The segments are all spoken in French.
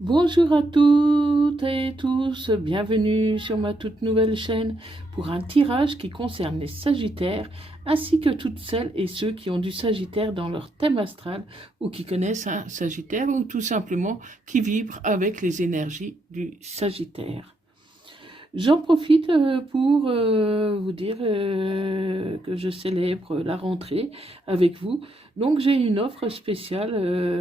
Bonjour à toutes et tous, bienvenue sur ma toute nouvelle chaîne pour un tirage qui concerne les Sagittaires ainsi que toutes celles et ceux qui ont du Sagittaire dans leur thème astral ou qui connaissent un Sagittaire ou tout simplement qui vibrent avec les énergies du Sagittaire. J'en profite pour vous dire que je célèbre la rentrée avec vous. Donc j'ai une offre spéciale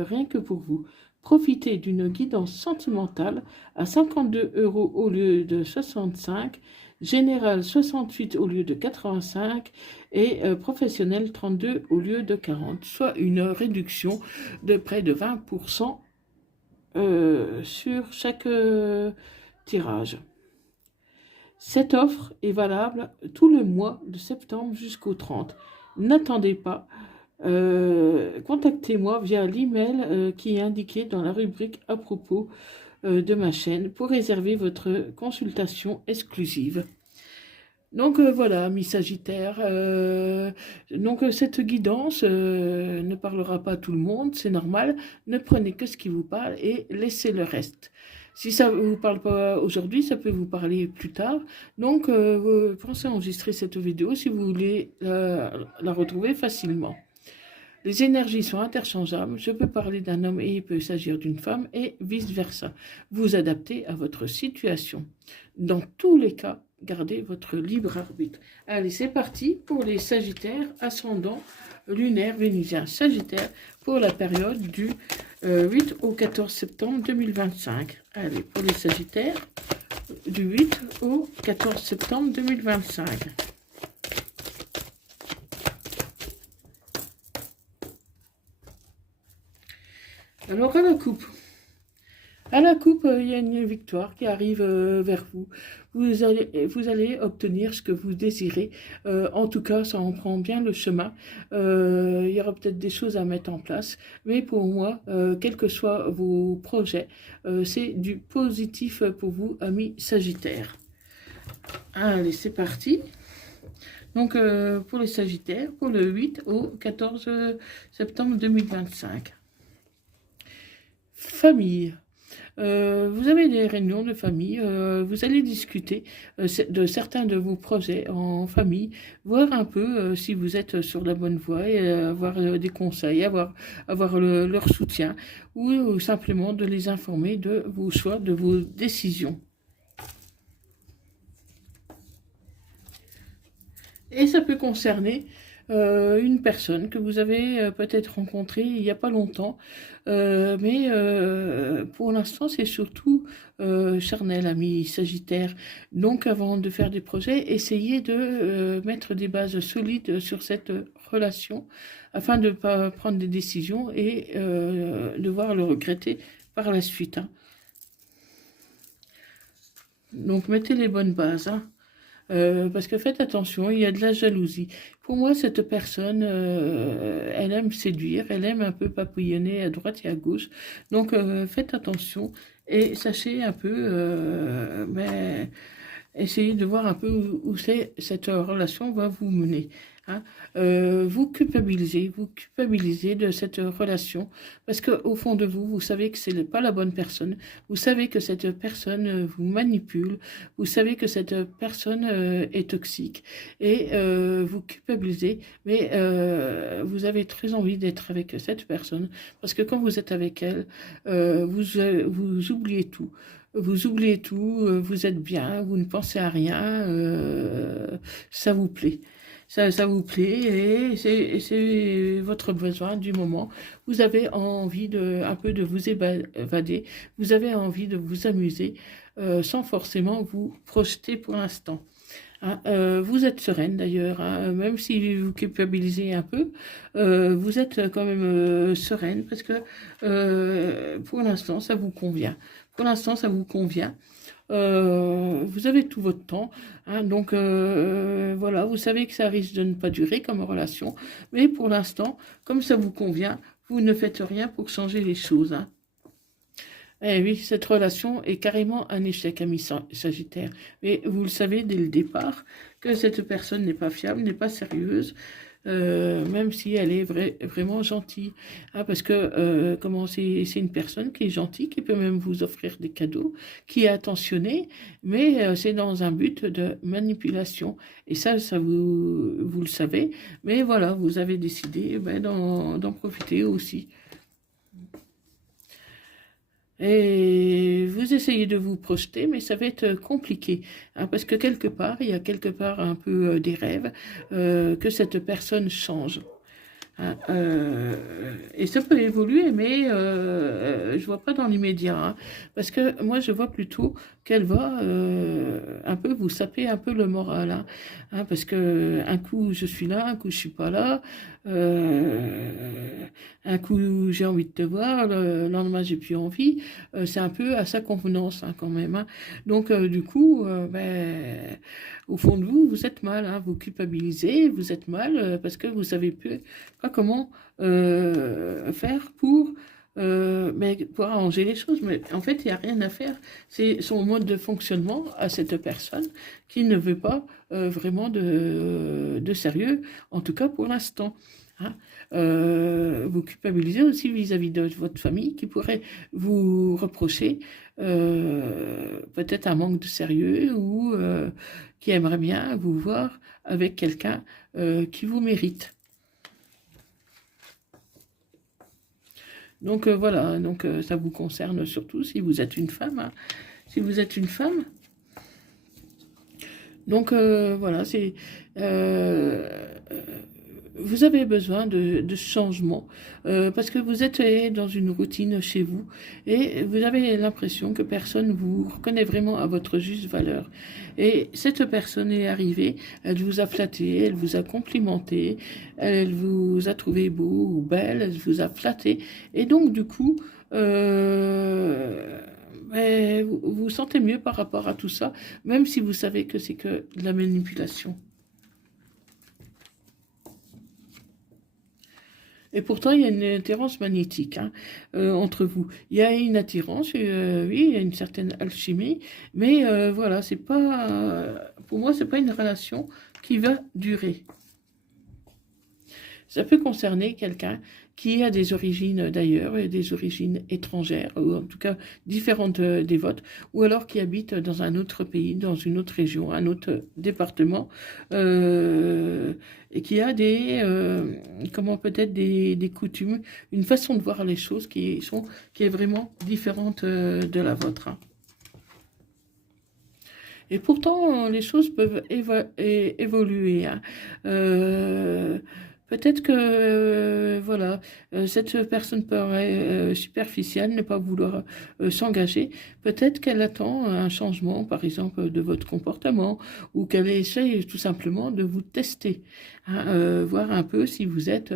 rien que pour vous. Profitez d'une guidance sentimentale à 52 € au lieu de 65, général 68 au lieu de 85 et professionnel 32 au lieu de 40, soit une réduction de près de 20% sur chaque tirage. Cette offre est valable tout le mois de septembre jusqu'au 30. N'attendez pas. Contactez-moi via l'email qui est indiqué dans la rubrique à propos de ma chaîne pour réserver votre consultation exclusive. Donc voilà, mes Sagittaires. Cette guidance ne parlera pas à tout le monde, c'est normal. Ne prenez que ce qui vous parle et laissez le reste. Si ça ne vous parle pas aujourd'hui, ça peut vous parler plus tard. Donc pensez à enregistrer cette vidéo si vous voulez la retrouver facilement. Les énergies sont interchangeables. Je peux parler d'un homme et il peut s'agir d'une femme et vice-versa. Vous adaptez à votre situation. Dans tous les cas, gardez votre libre arbitre. Allez, c'est parti pour les Sagittaires, ascendant lunaire vénusien Sagittaire pour la période du 8 au 14 septembre 2025. Allez, pour les Sagittaires, du 8 au 14 septembre 2025. Alors, à la coupe, il y a une victoire qui arrive vers vous. Vous allez obtenir ce que vous désirez. En tout cas, ça en prend bien le chemin. Il y aura peut-être des choses à mettre en place. Mais pour moi, quels que soient vos projets, c'est du positif pour vous, amis Sagittaires. Allez, c'est parti. Donc, pour les Sagittaires, pour le 8 au 14 septembre 2025. Famille. Vous avez des réunions de famille, vous allez discuter de certains de vos projets en famille, voir un peu si vous êtes sur la bonne voie et avoir des conseils, avoir leur soutien ou simplement de les informer de vos choix, de vos décisions. Et ça peut concerner une personne que vous avez peut-être rencontrée il n'y a pas longtemps, mais pour l'instant c'est surtout charnel, ami Sagittaire. Donc avant de faire des projets, essayez de mettre des bases solides sur cette relation afin de ne pas prendre des décisions et devoir le regretter par la suite. Hein. Donc mettez les bonnes bases. Hein. Parce que faites attention, il y a de la jalousie. Pour moi, cette personne, elle aime séduire, elle aime un peu papouillonner à droite et à gauche. Donc, faites attention et sachez un peu, mais essayez de voir un peu où cette relation va vous mener. Hein. Vous culpabilisez de cette relation parce qu'au fond de vous, vous savez que ce n'est pas la bonne personne. Vous savez que cette personne vous manipule. Vous savez que cette personne est toxique et vous culpabilisez. Mais vous avez très envie d'être avec cette personne parce que quand vous êtes avec elle, vous oubliez tout. Vous oubliez tout, vous êtes bien, vous ne pensez à rien, ça vous plaît. Ça vous plaît et c'est votre besoin du moment. Vous avez envie un peu de vous évader, vous avez envie de vous amuser sans forcément vous projeter pour l'instant. Hein, vous êtes sereine d'ailleurs, hein, même si vous culpabilisez un peu, vous êtes quand même sereine parce que pour l'instant ça vous convient. Pour l'instant ça vous convient. Vous avez tout votre temps, hein, donc voilà, vous savez que ça risque de ne pas durer comme relation, mais pour l'instant, comme ça vous convient, vous ne faites rien pour changer les choses. Hein. Eh oui, cette relation est carrément un échec, ami Sagittaire. Mais vous le savez dès le départ que cette personne n'est pas fiable, n'est pas sérieuse. même si elle est vraiment gentille. Hein, parce que comment c'est une personne qui est gentille, qui peut même vous offrir des cadeaux, qui est attentionnée, mais c'est dans un but de manipulation. Et ça vous le savez, mais voilà, vous avez décidé ben, d'en profiter aussi. Et vous essayez de vous projeter, mais ça va être compliqué, hein, parce que quelque part, il y a quelque part un peu des rêves, que cette personne change. Hein, et ça peut évoluer, mais je vois pas dans l'immédiat, hein, parce que moi je vois plutôt qu'elle va un peu vous saper un peu le moral, hein, hein, parce que un coup je suis là, un coup je suis pas là, un coup j'ai envie de te voir, le lendemain j'ai plus envie, c'est un peu à sa convenance, hein, quand même, hein. Donc du coup, ben, au fond de vous, vous êtes mal, hein, vous culpabilisez, vous êtes mal parce que vous savez plus pas comment faire pour arranger les choses. Mais en fait, il n'y a rien à faire. C'est son mode de fonctionnement à cette personne qui ne veut pas vraiment de sérieux, en tout cas pour l'instant. Hein. Vous culpabilisez aussi vis-à-vis de votre famille qui pourrait vous reprocher peut-être un manque de sérieux ou qui aimerait bien vous voir avec quelqu'un qui vous mérite. Donc voilà, donc ça vous concerne surtout si vous êtes une femme. Hein. Si vous êtes une femme. Donc voilà, c'est vous avez besoin de changement parce que vous êtes dans une routine chez vous et vous avez l'impression que personne vous reconnaît vraiment à votre juste valeur. Et cette personne est arrivée, elle vous a flatté, elle vous a complimenté, elle vous a trouvé beau ou belle, elle vous a flatté. Et donc du coup, vous vous sentez mieux par rapport à tout ça, même si vous savez que c'est que de la manipulation. Et pourtant, il y a une attirance magnétique, hein, entre vous. Il y a une attirance, oui, il y a une certaine alchimie, mais voilà, c'est pas, pour moi, c'est pas une relation qui va durer. Ça peut concerner quelqu'un qui a des origines d'ailleurs, et des origines étrangères, ou en tout cas différentes des vôtres, ou alors qui habite dans un autre pays, dans une autre région, un autre département, et qui a comment peut-être des coutumes, une façon de voir les choses qui est vraiment différente de la vôtre. Hein. Et pourtant, les choses peuvent évoluer. Hein. Peut-être que, voilà, cette personne paraît superficielle, ne pas vouloir s'engager. Peut-être qu'elle attend un changement, par exemple, de votre comportement, ou qu'elle essaye tout simplement de vous tester, hein, voir un peu si vous êtes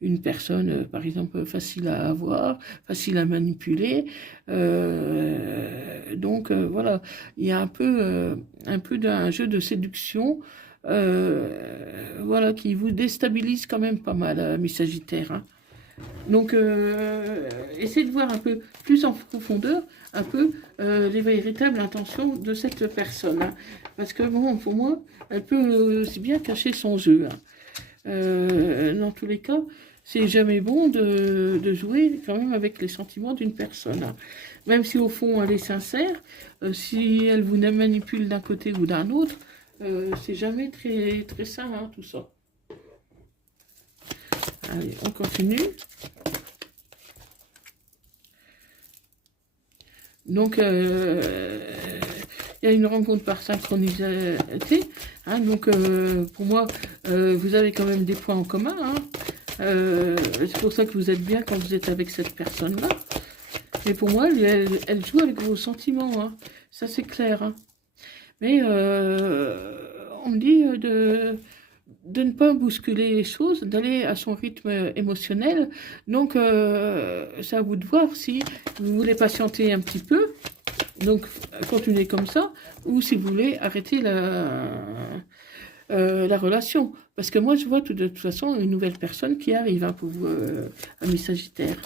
une personne, par exemple, facile à avoir, facile à manipuler. Donc, voilà, il y a un peu d'un jeu de séduction voilà, qui vous déstabilise quand même pas mal, mes Sagittaires. Hein. Donc, essayez de voir un peu plus en profondeur, un peu les véritables intentions de cette personne. Hein. Parce que, bon, pour moi, elle peut aussi bien cacher son jeu. Hein. Dans tous les cas, c'est jamais bon de jouer quand même avec les sentiments d'une personne. Hein. Même si au fond elle est sincère, si elle vous manipule d'un côté ou d'un autre, c'est jamais très, très sain, hein, tout ça. Allez, on continue. Donc, il y a une rencontre par synchronicité. Hein, donc, pour moi, vous avez quand même des points en commun. Hein. C'est pour ça que vous êtes bien quand vous êtes avec cette personne-là. Mais pour moi, elle joue avec vos sentiments. Hein. Ça, c'est clair. Hein. Mais on me dit de ne pas bousculer les choses, d'aller à son rythme émotionnel. Donc, c'est à vous de voir si vous voulez patienter un petit peu, donc continuer comme ça, ou si vous voulez arrêter la relation. Parce que moi, je vois de toute façon une nouvelle personne qui arrive, hein, pour vous, amis Sagittaires.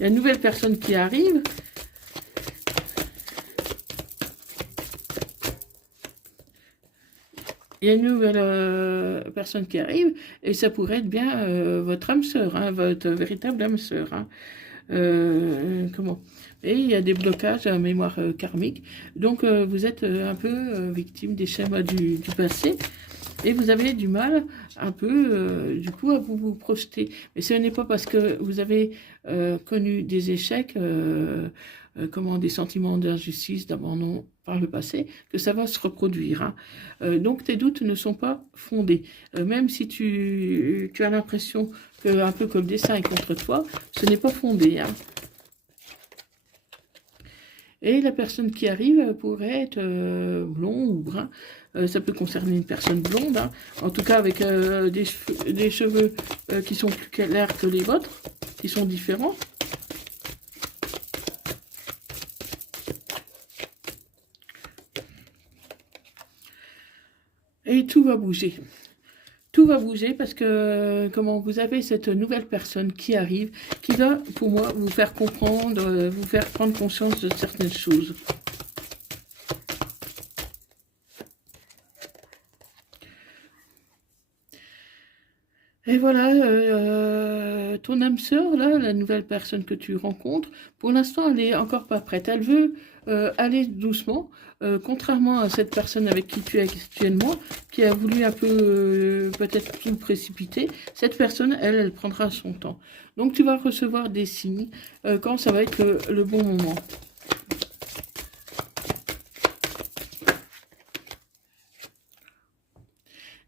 Il y a une nouvelle personne qui arrive. il y a une nouvelle personne qui arrive, et ça pourrait être bien votre âme sœur, hein, votre véritable âme sœur. Hein. Comment? Et il y a des blocages en mémoire karmique. Donc, vous êtes un peu victime des schémas du passé. Et vous avez du mal un peu, du coup, à vous projeter. Mais ce n'est pas parce que vous avez connu des échecs, comment, des sentiments d'injustice, d'abandon par le passé, que ça va se reproduire. Hein. Donc tes doutes ne sont pas fondés. Même si tu as l'impression que, un peu que le dessin est contre toi, ce n'est pas fondé. Hein. Et la personne qui arrive pourrait être blond ou brun. Ça peut concerner une personne blonde, hein. En tout cas avec des cheveux qui sont plus clairs que les vôtres, qui sont différents. Et tout va bouger. Tout va bouger parce que comment vous avez cette nouvelle personne qui arrive, qui va, pour moi, vous faire comprendre, vous faire prendre conscience de certaines choses. Et voilà, ton âme sœur, là, la nouvelle personne que tu rencontres, pour l'instant, elle est encore pas prête. Elle veut aller doucement, contrairement à cette personne avec qui tu es actuellement, qui a voulu un peu, peut-être tout précipiter. Cette personne, elle prendra son temps. Donc, tu vas recevoir des signes quand ça va être le bon moment.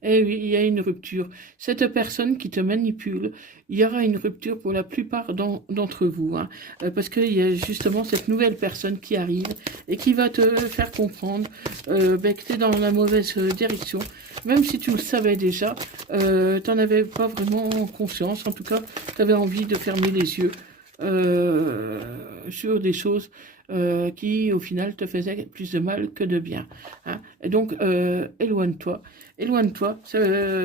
Eh oui, il y a une rupture. Cette personne qui te manipule, il y aura une rupture pour la plupart d'entre vous. Hein, parce qu'il y a justement cette nouvelle personne qui arrive et qui va te faire comprendre que tu es dans la mauvaise direction. Même si tu le savais déjà, tu n'en avais pas vraiment conscience. En tout cas, tu avais envie de fermer les yeux sur des choses qui, au final, te faisaient plus de mal que de bien. Hein. Et donc, éloigne-toi. Éloigne-toi,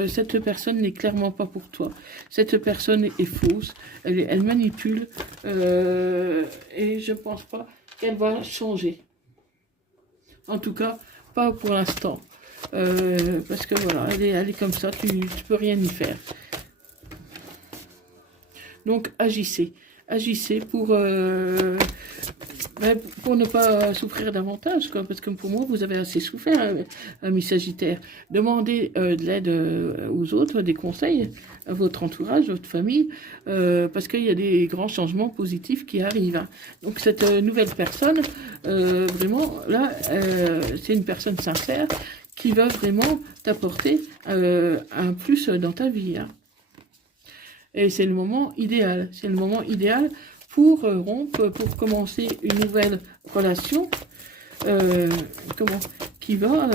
cette personne n'est clairement pas pour toi. Cette personne est fausse, elle manipule et je ne pense pas qu'elle va changer. En tout cas, pas pour l'instant. Parce que voilà, elle est comme ça, tu ne peux rien y faire. Donc agissez. Agissez pour ne pas souffrir davantage, quoi, parce que pour moi, vous avez assez souffert, ami Sagittaire. Demandez de l'aide aux autres, des conseils à votre entourage, votre famille, parce qu'il y a des grands changements positifs qui arrivent. Hein. Donc cette nouvelle personne, vraiment, là, c'est une personne sincère qui va vraiment t'apporter un plus dans ta vie. Hein. Et c'est le moment idéal. C'est le moment idéal pour rompre, pour commencer une nouvelle relation qui va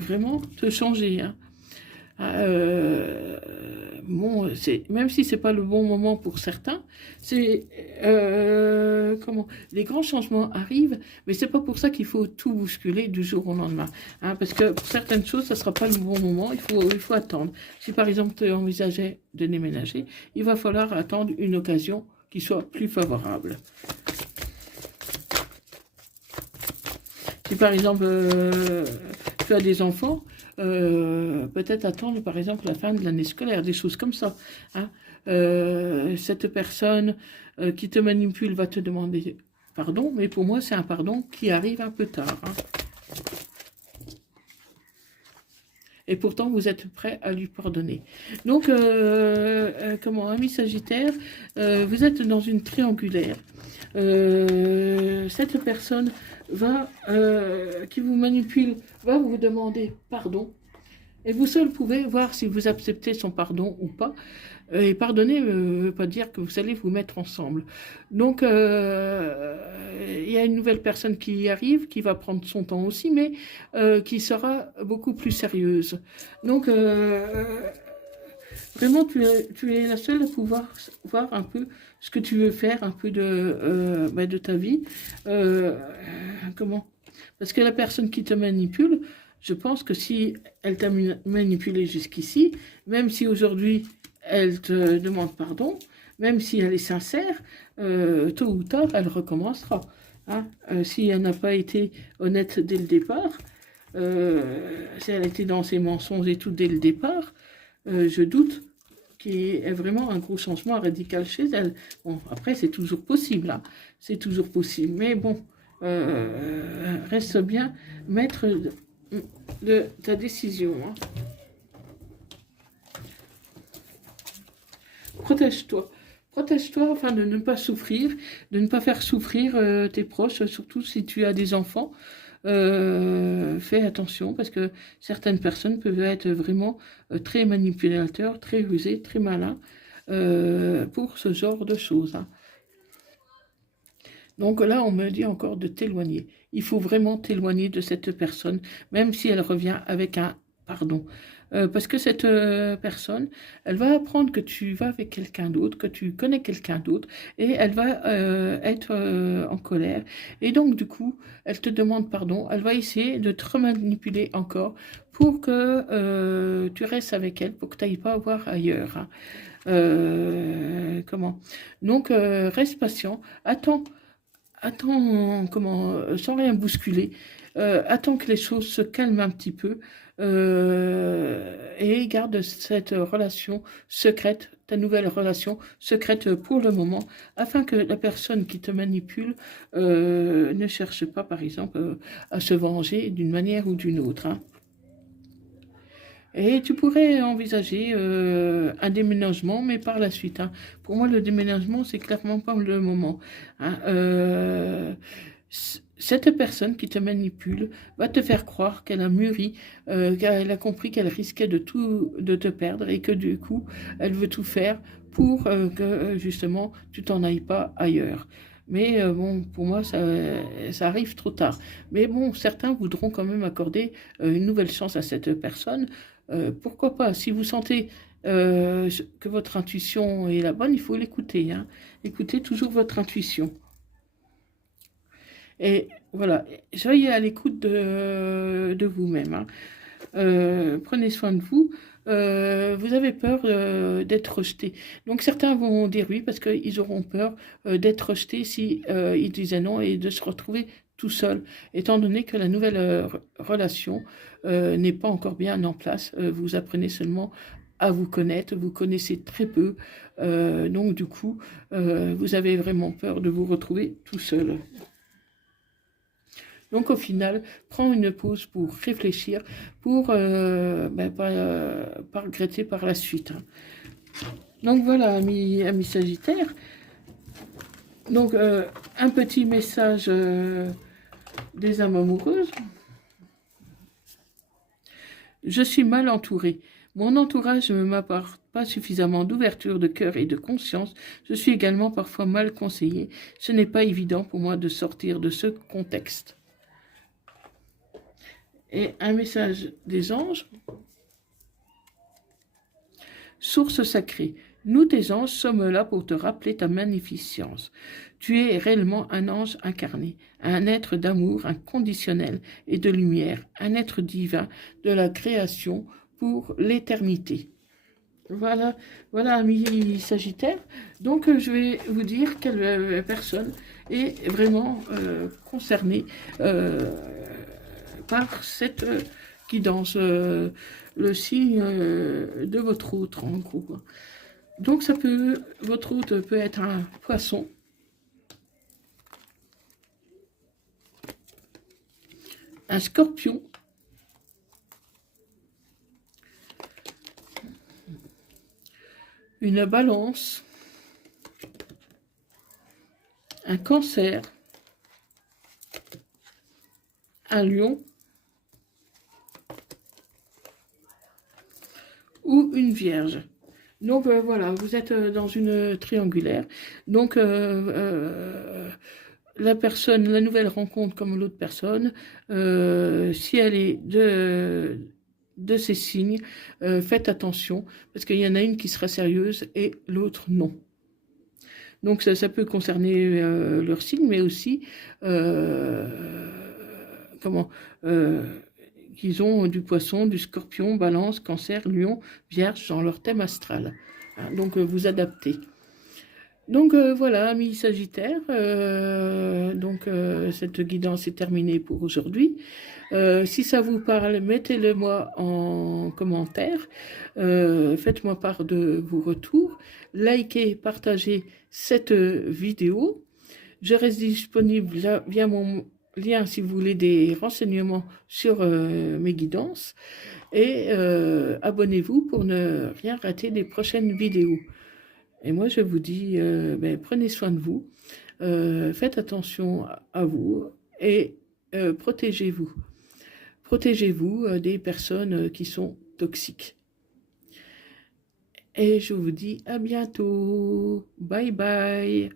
vraiment te changer. Hein. Bon, même si c'est pas le bon moment pour certains, c'est les grands changements arrivent, mais c'est pas pour ça qu'il faut tout bousculer du jour au lendemain, hein, parce que pour certaines choses, ça sera pas le bon moment. Il faut attendre. Si par exemple tu envisageais de déménager, il va falloir attendre une occasion qui soit plus favorable. Si par exemple tu as des enfants, peut-être attendre par exemple la fin de l'année scolaire, des choses comme ça. Hein. Cette personne qui te manipule va te demander pardon, mais pour moi c'est un pardon qui arrive un peu tard. Hein. Et pourtant vous êtes prêt à lui pardonner. Donc, ami Sagittaire, vous êtes dans une triangulaire. Cette personne qui vous manipule va vous demander pardon. Et vous seul pouvez voir si vous acceptez son pardon ou pas. Et pardonner ne veut pas dire que vous allez vous mettre ensemble. Donc, il y a une nouvelle personne qui arrive, qui va prendre son temps aussi, mais qui sera beaucoup plus sérieuse. Donc, vraiment, tu es la seule à pouvoir voir un peu ce que tu veux faire, un peu de ta vie. Parce que la personne qui te manipule, je pense que si elle t'a manipulé jusqu'ici, même si aujourd'hui elle te demande pardon, même si elle est sincère, tôt ou tard, elle recommencera. Hein. Si elle n'a pas été honnête dès le départ, si elle était dans ses mensonges et tout dès le départ, je doute qu'il y ait vraiment un gros changement radical chez elle. Bon, après, c'est toujours possible, hein. C'est toujours possible. Mais bon, reste bien maître de ta décision, hein. Protège-toi. Protège-toi afin de ne pas souffrir, de ne pas faire souffrir tes proches, surtout si tu as des enfants. Fais attention parce que certaines personnes peuvent être vraiment très manipulateurs, très rusés, très malins pour ce genre de choses, hein. Donc là, on me dit encore de t'éloigner. Il faut vraiment t'éloigner de cette personne, même si elle revient avec un pardon. Parce que cette personne, elle va apprendre que tu vas avec quelqu'un d'autre, que tu connais quelqu'un d'autre, et elle va être en colère. Et donc, du coup, elle te demande pardon. Elle va essayer de te remanipuler encore pour que tu restes avec elle, pour que tu n'ailles pas voir ailleurs, hein. Comment? Donc, reste patient. Attends, sans rien bousculer, attends que les choses se calment un petit peu et garde cette relation secrète, ta nouvelle relation secrète pour le moment, afin que la personne qui te manipule ne cherche pas, par exemple, à se venger d'une manière ou d'une autre, hein. Et tu pourrais envisager un déménagement, mais par la suite, hein. Pour moi, le déménagement, c'est clairement pas le moment, hein. Cette personne qui te manipule va te faire croire qu'elle a mûri, qu'elle a compris qu'elle risquait de te perdre et que du coup, elle veut tout faire pour que justement tu t'en ailles pas ailleurs. Mais bon, pour moi, ça arrive trop tard. Mais bon, certains voudront quand même accorder une nouvelle chance à cette personne. Pourquoi pas? Si vous sentez que votre intuition est la bonne, il faut l'écouter, hein. Écoutez toujours votre intuition. Et voilà, soyez à l'écoute de vous-même, hein. Prenez soin de vous. Vous avez peur d'être rejeté. Donc certains vont dire oui parce qu'ils auront peur d'être rejetés si ils disaient non et de se retrouver tout seul, étant donné que la nouvelle relation n'est pas encore bien en place. Vous apprenez seulement à vous connaître, vous connaissez très peu, donc du coup, vous avez vraiment peur de vous retrouver tout seul. Donc au final, prends une pause pour réfléchir, pour pas regretter par la suite, hein. Donc voilà, amis Sagittaire. Donc un petit message des âmes amoureuses. Je suis mal entourée. Mon entourage ne m'apporte pas suffisamment d'ouverture de cœur et de conscience. Je suis également parfois mal conseillée. Ce n'est pas évident pour moi de sortir de ce contexte. Et un message des anges. Source sacrée, nous tes anges sommes là pour te rappeler ta magnificence. Tu es réellement un ange incarné, un être d'amour inconditionnel et de lumière, un être divin de la création pour l'éternité. Voilà, amis Sagittaire. Donc, je vais vous dire quelle personne est vraiment concernée par cette guidance, le signe de votre hôte, en gros. Donc, votre hôte peut être un poisson, un scorpion, une balance, un cancer, un lion ou une vierge. Donc voilà, vous êtes dans une triangulaire. Donc la nouvelle rencontre comme l'autre personne, si elle est de ces signes, faites attention, parce qu'il y en a une qui sera sérieuse et l'autre non. Donc ça peut concerner leur signe, mais aussi qu'ils ont du poisson, du scorpion, balance, cancer, lion, vierge dans leur thème astral. Hein, donc vous adaptez. Donc voilà, amis Sagittaires, cette guidance est terminée pour aujourd'hui. Si ça vous parle, mettez-le moi en commentaire. Faites-moi part de vos retours. Likez, partagez cette vidéo. Je reste disponible via mon lien si vous voulez des renseignements sur mes guidances. Et abonnez-vous pour ne rien rater des prochaines vidéos. Et moi, je vous dis, prenez soin de vous, faites attention à vous et protégez-vous. Protégez-vous des personnes qui sont toxiques. Et je vous dis à bientôt. Bye bye.